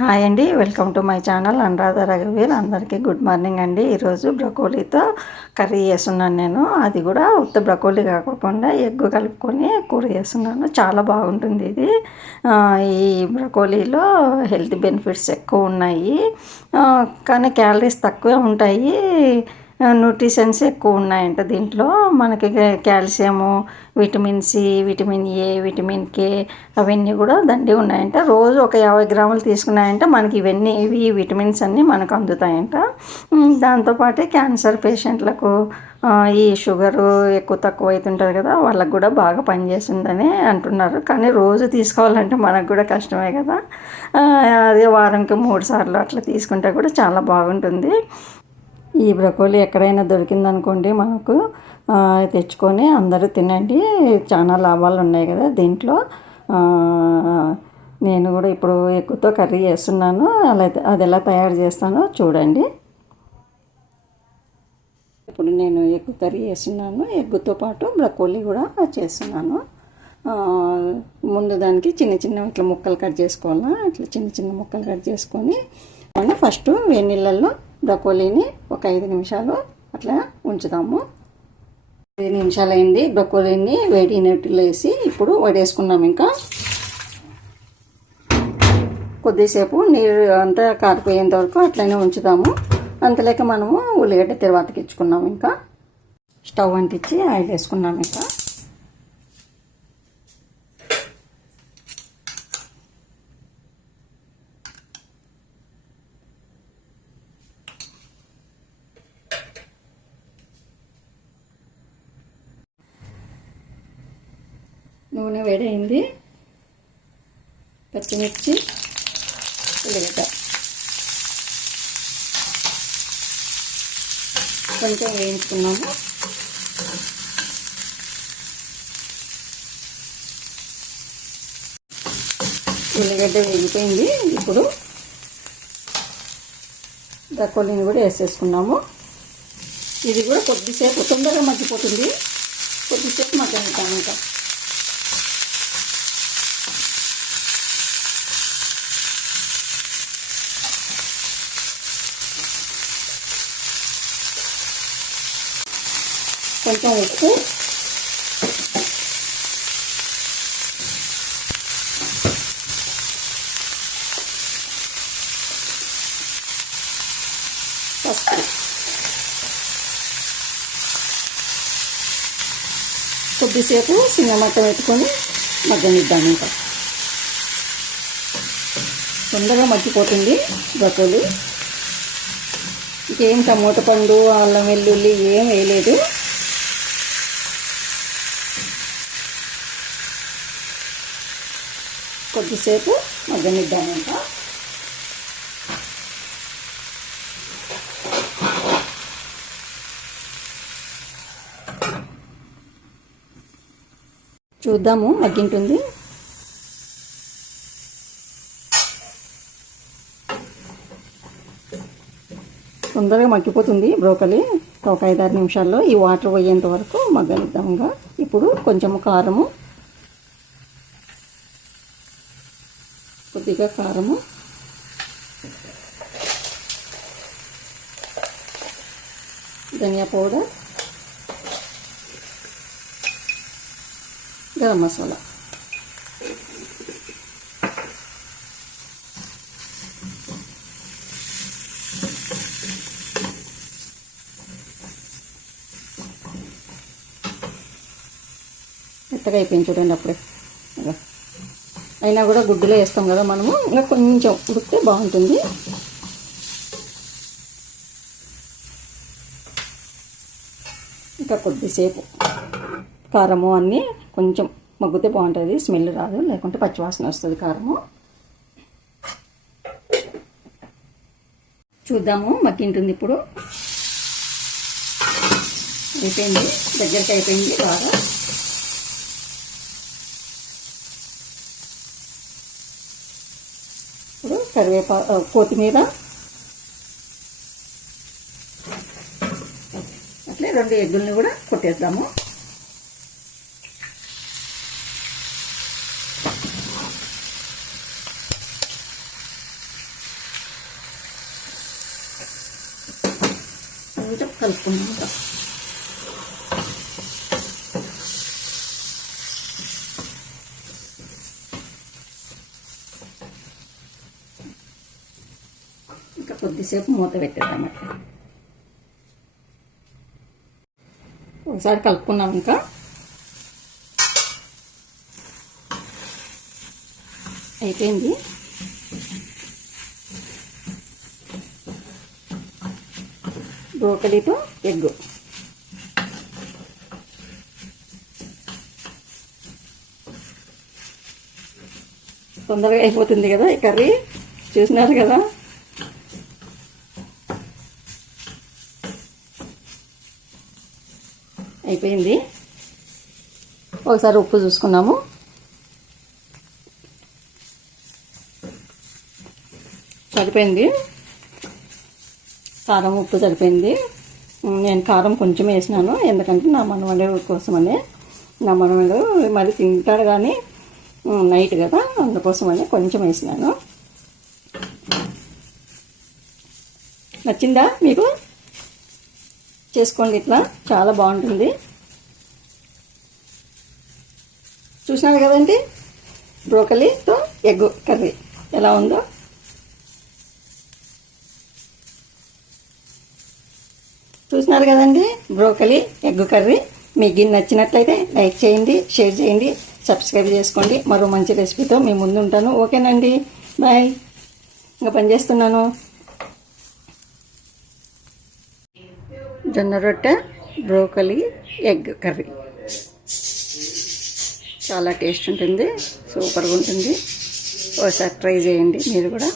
Hi అండి welcome to my channel. Anuradha రఘువీర్ అందరికీ good morning అండి. ఈరోజు బ్రకోలీతో కర్రీ చేస్తున్నాను నేను. అది కూడా ఉత్త బ్రకోలీ కాకుండా ఎగ్ కలుపుకొని కూర చేస్తున్నాను. చాలా బాగుంటుంది ఇది. ఈ బ్రకోలీలో హెల్త్ బెనిఫిట్స్ ఎక్కువ ఉన్నాయి. కానీ క్యాలరీస్ తక్కువే ఉంటాయి. న్యూట్రిషన్స్ ఎక్కువ ఉన్నాయంట దీంట్లో. మనకి calcium vitamin C vitamin A vitamin K అవన్నీ కూడా దండి ఉన్నాయంట. రోజు ఒక యాభై గ్రాములు తీసుకున్నాయంట. మనకి ఇవన్నీ ఇవి విటమిన్స్ అన్నీ మనకు అందుతాయంట. దాంతోపాటే క్యాన్సర్ పేషెంట్లకు ఈ షుగరు ఎక్కువ తక్కువ అవుతుంటుంది కదా వాళ్ళకు కూడా బాగా పనిచేస్తుందని అంటున్నారు. కానీ రోజు తీసుకోవాలంటే మనకు కూడా కష్టమే కదా. అదే వారంకి మూడు సార్లు అట్లా తీసుకుంటే కూడా చాలా బాగుంటుంది. ఈ బ్రకోలీ ఎక్కడైనా దొరికిందనుకోండి మనకు తెచ్చుకొని అందరూ తినండి. చాలా లాభాలు ఉన్నాయి కదా దీంట్లో. నేను కూడా ఇప్పుడు ఎక్కువతో కర్రీ చేస్తున్నాను. అలా అది ఎలా తయారు చేస్తానో చూడండి. ఇప్పుడు నేను ఎగ్గు కర్రీ చేస్తున్నాను. ఎగ్గుతో పాటు బ్రకోలీ కూడా చేస్తున్నాను. ముందు దానికి చిన్న చిన్న ఇట్లా ముక్కలు కట్ చేసుకోవాలా? ఇట్లా చిన్న చిన్న ముక్కలు కట్ చేసుకొని మనం ఫస్ట్ వేడి నీళ్ళల్లో బ్రకోలీని ఒక ఐదు నిమిషాలు అట్లా ఉంచుదాము. ఐదు నిమిషాలు అయింది బ్రకోలీని వేడి నీటిలో వేసి ఇప్పుడు వడేసుకున్నాం ఇంకా. కొద్దిసేపు నీరు అంతా కారిపోయేంత వరకు అట్లనే ఉంచుదాము. అంతలేక మనము ఉల్లిగడ్డ తర్వాత ఇచ్చుకున్నాం ఇంకా. స్టవ్ అంటించి ఆయిల్ వేసుకున్నాం ఇంకా. నూనె వేడైంది. పచ్చిమిర్చి ఉల్లిగడ్డ. కొంచెం వేయించుకున్నాము. ఉల్లిగడ్డ వేగిపోయింది. ఇప్పుడు బ్రకోలీని కూడా వేసేసుకున్నాము. ఇది కూడా కొద్దిసేపు తొందరగా మగ్గిపోతుంది. కొద్దిసేపు మగ్గనిద్దాం ఇంకా. కొంచెం ఉప్పు. పసుపు. కొద్దిసేపు సినిమట్ట పెట్టుకొని మగ్గనిద్దాం ఇంకా. తొందరగా మగ్గిపోతుంది బ్రకోలీ. ఇంకేం టమోటా పండు అల్లం వెల్లుల్లి ఏం వేయలేదు. కొద్దిసేపు మగ్గనిద్దాం ఇంకా చూద్దాము మగ్గింటుంది. తొందరగా మగ్గిపోతుంది బ్రోకలీ. ఒక ఐదారు నిమిషాల్లో ఈ వాటర్ పోయేంత వరకు మగ్గనిద్దాం ఇప్పుడు కొంచెం కారము కొద్దిగా కారము. ధనియా పౌడర్. గరం మసాలా. మెత్తగా అయిపోయింది చూడండి అప్పుడే. అలా అయినా కూడా గుడ్డులో వేస్తాం కదా మనము. ఇంకా కొంచెం ఉడికితే బాగుంటుంది. ఇంకా కొద్దిసేపు కారము అన్నీ కొంచెం మగ్గితే బాగుంటుంది. స్మెల్ రాదు. లేకుంటే పచ్చివాసన వస్తుంది కారము. చూద్దాము. మగ్గింటుంది ఇప్పుడు. అయిపోయింది. దగ్గరికి అయిపోయింది బాగా కరివేపా కొత్తిమీర. అట్లే రెండు ఎగ్గుల్ని కూడా కొట్టేద్దాము. కొంచెం కలుపుకుందాం కొద్దిసేపు మూత పెట్టేద్దాం ఒకసారి కలుపుకున్నాం ఇంకా. అయిపోయింది. బ్రోకలీతో ఎగ్. తొందరగా అయిపోతుంది కదా ఈ కర్రీ? చూసినారు కదా? అయిపోయింది. ఒకసారి ఉప్పు చూసుకున్నాము. సరిపోయింది. కారం ఉప్పు సరిపోయింది. నేను కారం కొంచెం వేసినాను. ఎందుకంటే నా మనవడు కోసమని. నా మనవడు మరి తింటాడు కానీ నైట్ కదా అందుకోసమని కొంచెం వేసినాను. నచ్చిందా మీకు? చేసుకోండి ఇట్లా. చాలా బాగుంటుంది. చూసినారు కదండి? బ్రోకలీతో ఎగ్ కర్రీ. ఎలా ఉందో? చూసినారు కదండి? Broccoli egg curry. మీకు గిన్నె నచ్చినట్లయితే లైక్ చేయండి షేర్ చేయండి సబ్స్క్రైబ్ చేసుకోండి. మరో మంచి రెసిపీతో మీ ముందు ఉంటాను ఓకేనండి. బాయ్. ఇంకా పని చేస్తున్నాను జొన్న రొట్టె బ్రోకలీ ఎగ్ కర్రీ. చాలా టేస్ట్ ఉంటుంది సూపర్గా ఉంటుంది. ఒకసారి ట్రై చేయండి మీరు కూడా.